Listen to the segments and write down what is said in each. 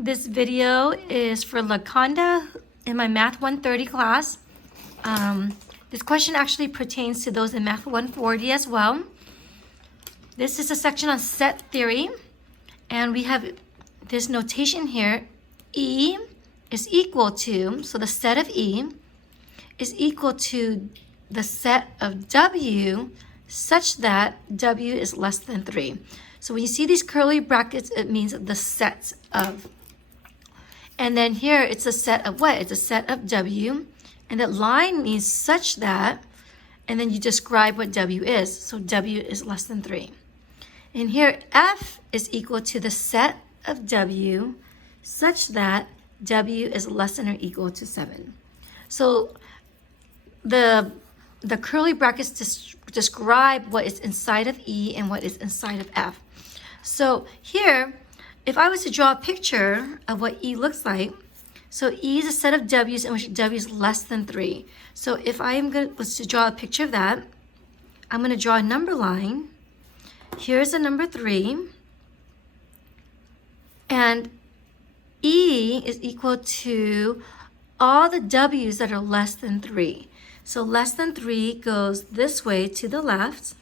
This video is for Lakonda in my Math 130 class. This question actually pertains to those in Math 140 as well. This is a section on set theory, and we have this notation here. E is equal to, so the set of E is equal to the set of W such that W is less than 3. So when you see these curly brackets, it means the set of. And then here it's a set of what? It's a set of W. And that line means such that, and then you describe what W is. So W is less than 3. And here F is equal to the set of W such that W is less than or equal to 7. So the curly brackets describe what is inside of E and what is inside of F. So here, if I was to draw a picture of what E looks like, so E is a set of W's in which W is less than 3. So if I was to draw a picture of that, I'm going to draw a number line. Here's a number 3. And E is equal to all the W's that are less than 3. So less than 3 goes this way to the left.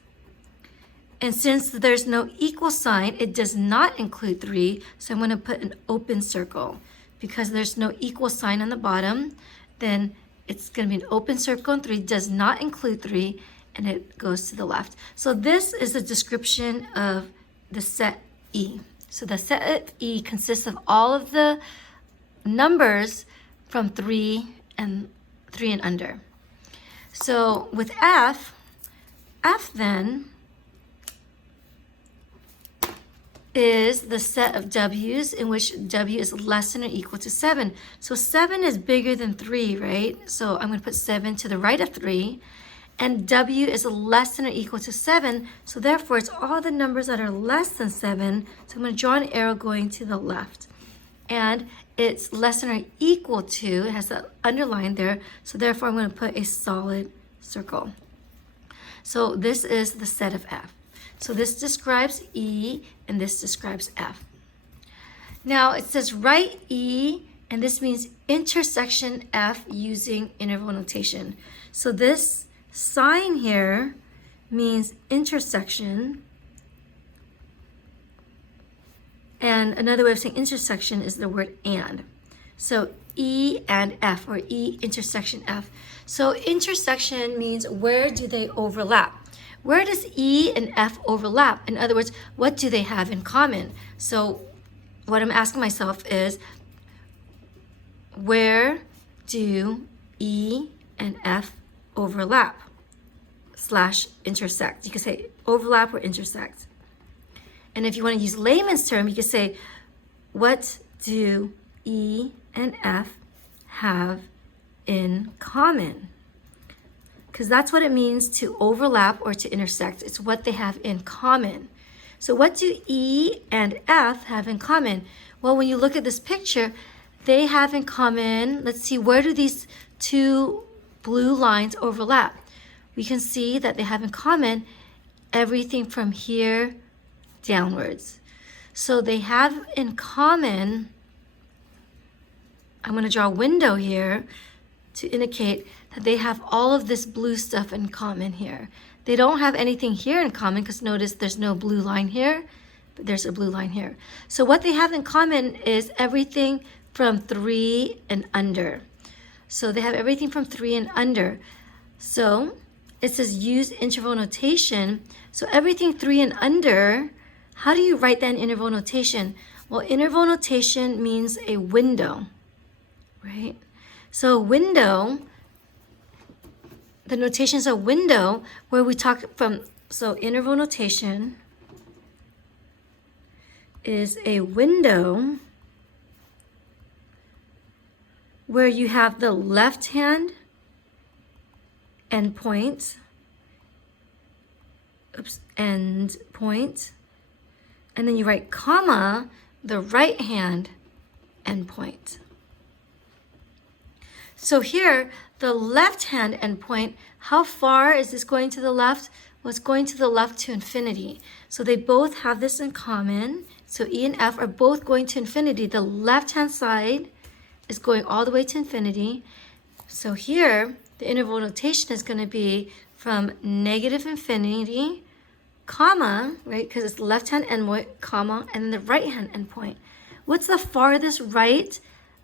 And since there's no equal sign, it does not include 3. So I'm going to put an open circle. Because there's no equal sign on the bottom, then it's going to be an open circle, and 3 does not include 3, and it goes to the left. So this is a description of the set E. So the set E consists of all of the numbers from 3 and under. So with F then is the set of W's in which W is less than or equal to 7. So 7 is bigger than 3, right? So I'm going to put 7 to the right of 3. And W is less than or equal to 7. So therefore, it's all the numbers that are less than 7. So I'm going to draw an arrow going to the left. And it's less than or equal to, it has that underline there. So therefore, I'm going to put a solid circle. So this is the set of F. So this describes E, and this describes F. Now it says write E, and this means intersection F using interval notation. So this sign here means intersection. And another way of saying intersection is the word and. So E and F, or E intersection F. So intersection means where do they overlap? Where does E and F overlap? In other words, what do they have in common? So what I'm asking myself is, where do E and F overlap / intersect? You could say overlap or intersect. And if you want to use layman's term, you could say, what do E and F have in common? Because that's what it means to overlap or to intersect. It's what they have in common. So what do E and F have in common? Well, when you look at this picture, they have in common, let's see, where do these two blue lines overlap? We can see that they have in common everything from here downwards. So they have in common, I'm going to draw a window here to indicate that they have all of this blue stuff in common here. They don't have anything here in common because notice there's no blue line here, but there's a blue line here. So what they have in common is everything from 3 and under. So they have everything from 3 and under. So it says use interval notation. So everything 3 and under, how do you write that in interval notation? Well, interval notation means a window, right? So window, the notation is a window where we talk from, so interval notation is a window where you have the left hand endpoint, end point, and then you write comma, the right hand endpoint. So here, the left-hand endpoint, how far is this going to the left? Well, it's going to the left to infinity. So they both have this in common. It's So E and F are both going to infinity. The left-hand side is going all the way to infinity. So here, the interval notation is going to be from negative infinity, comma, right, because it's the left-hand endpoint, comma, and then the right-hand endpoint. What's the farthest right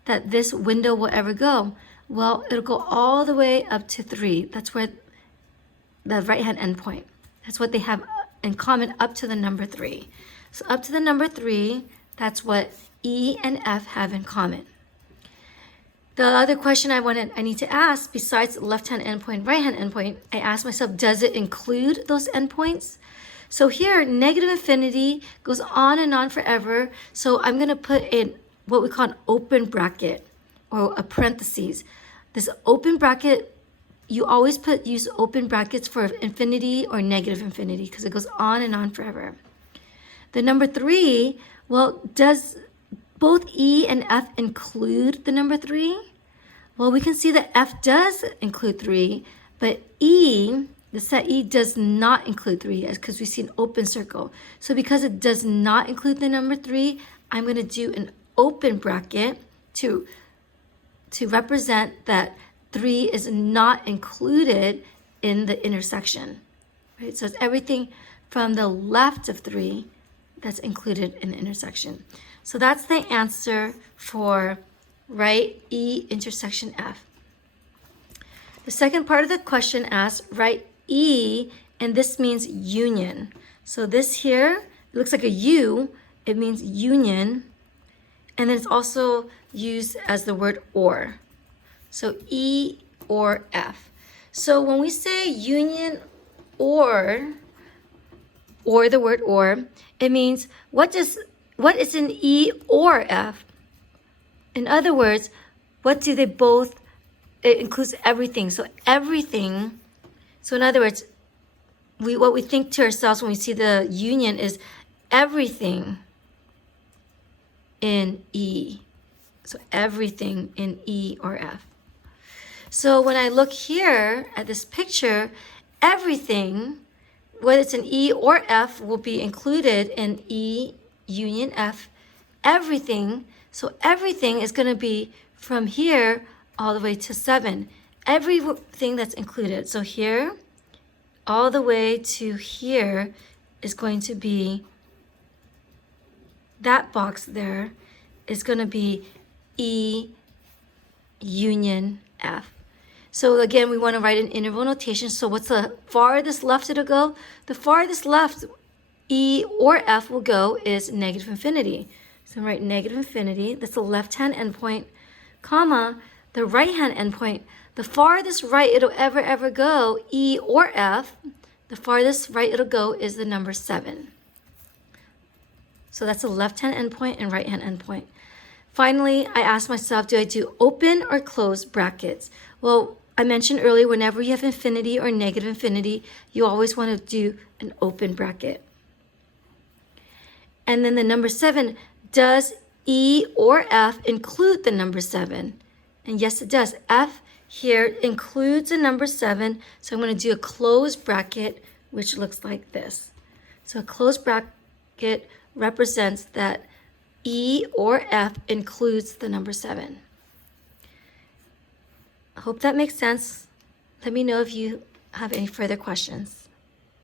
that this window will ever go? Well, it'll go all the way up to 3. That's where the right-hand endpoint. That's what they have in common up to the number 3. So up to the number 3, that's what E and F have in common. The other question I need to ask, besides left-hand endpoint, right-hand endpoint, I ask myself, does it include those endpoints? So here, negative infinity goes on and on forever. So I'm going to put in what we call an open bracket or a parentheses. This open bracket, you always use open brackets for infinity or negative infinity because it goes on and on forever. The number 3, well, does both E and F include the number 3? Well, we can see that F does include 3, but E, the set E, does not include 3 because we see an open circle. So because it does not include the number 3, I'm going to do an open bracket to represent that 3 is not included in the intersection. Right? So it's everything from the left of 3 that's included in the intersection. So that's the answer for write E intersection F. The second part of the question asks, write E, and this means union. So this here, it looks like a U, it means union, and then it's also used as the word or. So E or F. So when we say union or the word or, it means what is in E or F? In other words, what do they both, it includes everything. So everything, so in other words, what we think to ourselves when we see the union is everything in E. So everything in E or F. So when I look here at this picture, everything, whether it's an E or F, will be included in E union F. Everything, so everything is going to be from here all the way to 7. Everything that's included. So here, all the way to here is going to be, that box there is going to be E union F. So again, we want to write an interval notation. So what's the farthest left it'll go? The farthest left E or F will go is negative infinity. So write negative infinity. That's the left-hand endpoint, comma, the right-hand endpoint. The farthest right it'll ever go, E or F, the farthest right it'll go is the number 7. So that's the left-hand endpoint and right-hand endpoint. Finally, I asked myself, do I do open or close brackets? Well, I mentioned earlier, whenever you have infinity or negative infinity, you always want to do an open bracket. And then the number 7, does E or F include the number 7? And yes, it does. F here includes the number 7, so I'm going to do a closed bracket, which looks like this. So a closed bracket represents that E or F includes the number 7. I hope that makes sense. Let me know if you have any further questions.